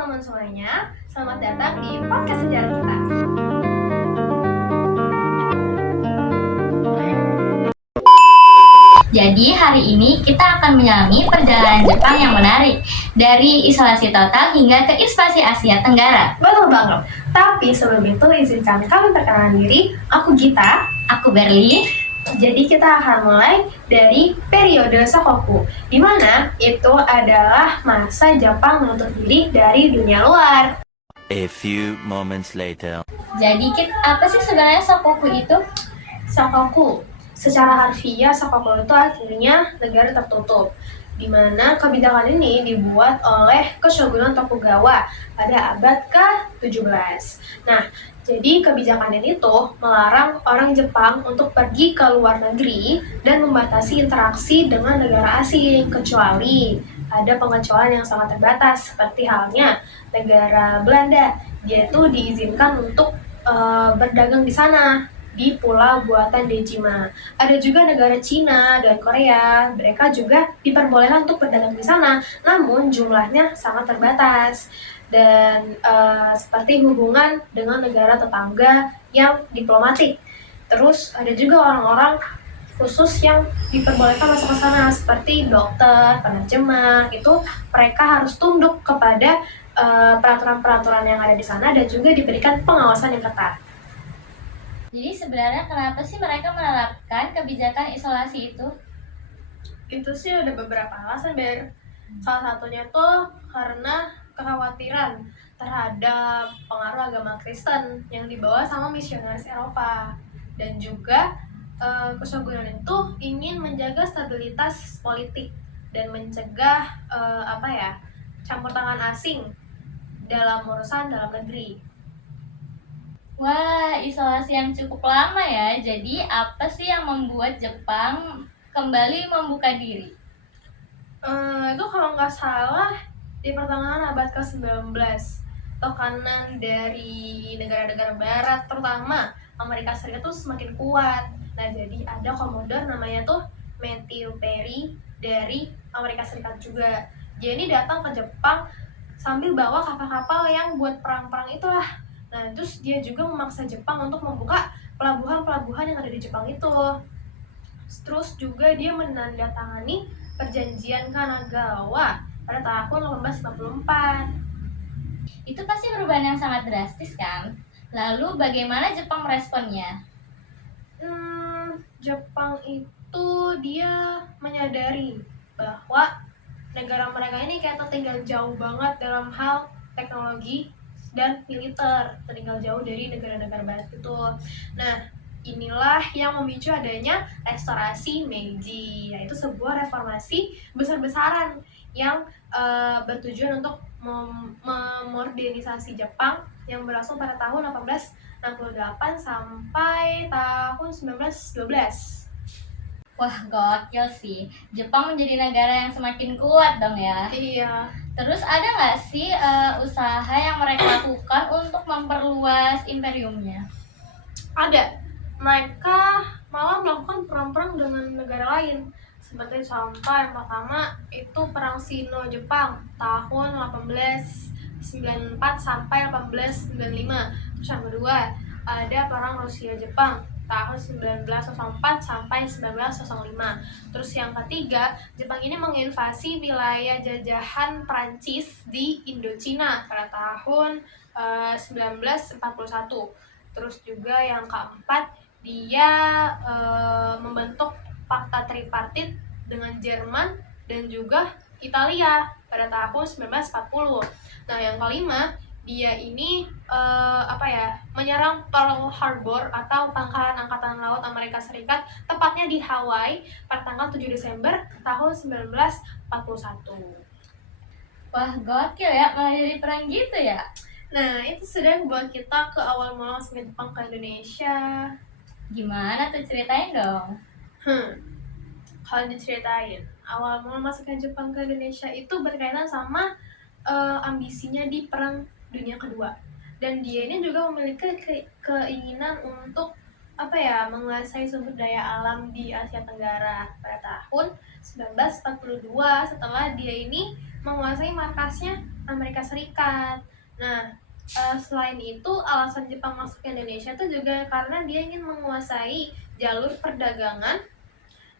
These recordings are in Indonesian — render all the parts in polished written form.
teman-teman semuanya, selamat datang di podcast sejarah kita. Jadi hari ini kita akan menyelami perjalanan Jepang yang menarik dari isolasi total hingga ke ekspansi Asia Tenggara. Betul banget. Tapi sebelum itu izinkan kami perkenalan diri. Aku Gita. Aku Berli. Jadi kita akan mulai dari periode Shokoku, di mana itu adalah masa Jepang menutup diri dari dunia luar. A few moments later. Jadi apa sih sebenarnya Shokoku itu? Shokoku, secara harfiah Shokoku itu artinya negara tertutup, di mana kebijakan ini dibuat oleh Keshogunan Tokugawa pada abad ke-17. Nah, jadi kebijakan ini tuh melarang orang Jepang untuk pergi ke luar negeri dan membatasi interaksi dengan negara asing, kecuali ada pengecualian yang sangat terbatas, seperti halnya negara Belanda. Dia itu diizinkan untuk berdagang di sana, di pulau buatan Dejima. Ada juga negara Cina dan Korea, mereka juga diperbolehkan untuk berdagang di sana, namun jumlahnya sangat terbatas. Dan seperti hubungan dengan negara tetangga yang diplomatik. Terus ada juga orang-orang khusus yang diperbolehkan masuk ke sana, seperti dokter, penerjemah, itu mereka harus tunduk kepada peraturan-peraturan yang ada di sana dan juga diberikan pengawasan yang ketat. Jadi sebenarnya kenapa sih mereka menerapkan kebijakan isolasi itu? Itu sih ada beberapa alasan, Ber. Salah satunya tuh karena kekhawatiran terhadap pengaruh agama Kristen yang dibawa sama misionaris Eropa. Dan juga Keshogunan itu ingin menjaga stabilitas politik dan mencegah campur tangan asing dalam urusan dalam negeri. Wah, isolasi yang cukup lama ya. Jadi apa sih yang membuat Jepang kembali membuka diri? Itu kalau nggak salah di pertengahan abad ke-19, tekanan dari negara-negara barat, terutama Amerika Serikat tuh semakin kuat. Nah, jadi ada komodor namanya tuh Matthew Perry dari Amerika Serikat juga. Dia ini datang ke Jepang sambil bawa kapal-kapal yang buat perang-perang itulah. Nah, terus dia juga memaksa Jepang untuk membuka pelabuhan-pelabuhan yang ada di Jepang itu. Terus juga dia menandatangani perjanjian Kanagawa pada tahun 1854. Itu pasti perubahan yang sangat drastis kan? Lalu bagaimana Jepang meresponnya? Jepang itu dia menyadari bahwa negara mereka ini kayak tertinggal jauh banget dalam hal teknologi dan militer, tertinggal jauh dari negara-negara barat itu. Nah, inilah yang memicu adanya restorasi Meiji, yaitu sebuah reformasi besar-besaran yang bertujuan untuk memodernisasi Jepang yang berlangsung pada tahun 1868 sampai tahun 1912. Wah, gokil sih. Jepang menjadi negara yang semakin kuat dong ya. Iya. Terus ada nggak sih usaha yang mereka lakukan untuk memperluas imperiumnya? Ada. Mereka malah melakukan perang-perang dengan negara lain. Seperti contoh yang pertama itu Perang Sino-Jepang tahun 1894 sampai 1895. Terus yang kedua ada Perang Rusia-Jepang tahun 1904 sampai 1905. Terus yang ketiga, Jepang ini menginvasi wilayah jajahan Prancis di Indochina pada tahun 1941. Terus juga yang keempat, dia membentuk fakta tripartit dengan Jerman dan juga Italia pada tahun 1940. Nah, yang kelima, dia ini menyerang Pearl Harbor atau pangkalan angkatan laut Amerika Serikat, tepatnya di Hawaii pada tanggal 7 Desember tahun 1941. Wah, gokil ya, malah jadi perang gitu ya. Nah, itu sudah buat kita ke awal mula masuk Jepang ke Indonesia. Gimana tuh, ceritain dong. Kalau diceritain, awal mula masuknya Jepang ke Indonesia itu berkaitan sama ambisinya di Perang Dunia Kedua. Dan dia ini juga memiliki keinginan untuk menguasai sumber daya alam di Asia Tenggara pada tahun 1942 setelah dia ini menguasai markasnya Amerika Serikat. Nah, selain itu alasan Jepang masuk ke Indonesia itu juga karena dia ingin menguasai jalur perdagangan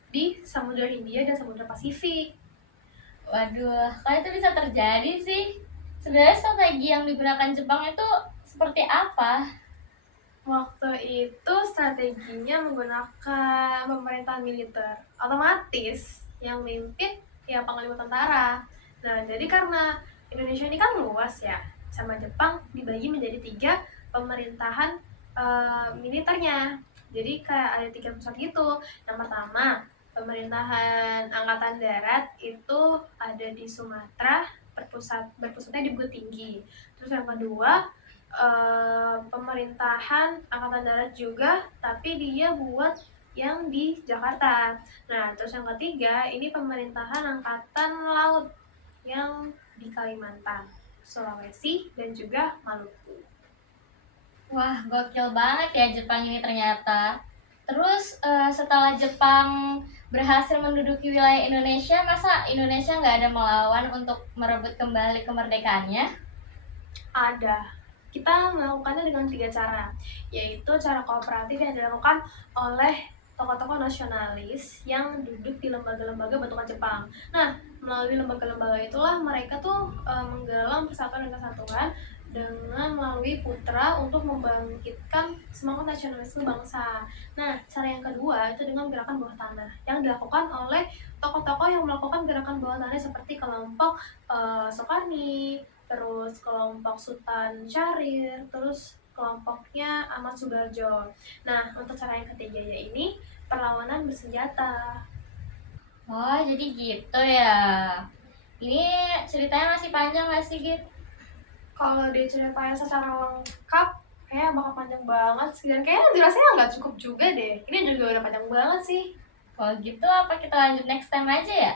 di Samudra Hindia dan Samudra Pasifik. Waduh, kalau itu bisa terjadi sih. Sebenarnya strategi yang digunakan Jepang itu seperti apa? Waktu itu strateginya menggunakan pemerintahan militer. Otomatis yang memimpin ya panglima tentara. Nah, jadi karena Indonesia ini kan luas ya, sama Jepang dibagi menjadi 3 pemerintahan militernya. Jadi kayak ada 3 pusat gitu. Yang pertama, pemerintahan angkatan darat itu ada di Sumatera, berpusatnya di Bukit Tinggi. Terus yang kedua, pemerintahan angkatan darat juga, tapi dia buat yang di Jakarta. Nah, terus yang ketiga, ini pemerintahan angkatan laut yang di Kalimantan, Sulawesi, dan juga Maluku. Wah, gokil banget ya Jepang ini ternyata. Terus setelah Jepang berhasil menduduki wilayah Indonesia, masa Indonesia nggak ada melawan untuk merebut kembali kemerdekaannya? Ada. Kita melakukannya dengan 3 cara, yaitu cara kooperatif yang dilakukan oleh tokoh-tokoh nasionalis yang duduk di lembaga-lembaga bentukan Jepang. Nah, melalui lembaga-lembaga itulah mereka tuh menggalang persatuan dan kesatuan dengan melalui putra untuk membangkitkan semangat nasionalisme bangsa. Nah, cara yang kedua itu dengan gerakan bawah tanah yang dilakukan oleh tokoh-tokoh yang melakukan gerakan bawah tanah seperti kelompok Soekarni, terus kelompok Sultan Syahrir, terus kelompoknya Ahmad Subarjo. Nah, untuk cara yang ketiganya ini perlawanan bersenjata. Oh, jadi gitu ya. Ini ceritanya masih panjang nggak sih, Git? Kalau diceritain secara lengkap, kayaknya bakal panjang banget sih. Dan kayaknya durasinya nggak cukup juga deh. Ini juga udah panjang banget sih. Kalau gitu apa kita lanjut next time aja ya?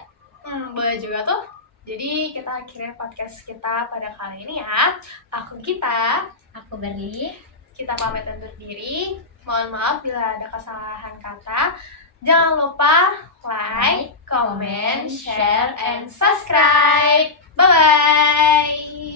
Boleh juga tuh. Jadi kita akhirin podcast kita pada kali ini ya. Aku Gita. Aku Berli. Kita pamit undur diri. Mohon maaf bila ada kesalahan kata. Jangan lupa like, comment, share, and subscribe. Bye-bye.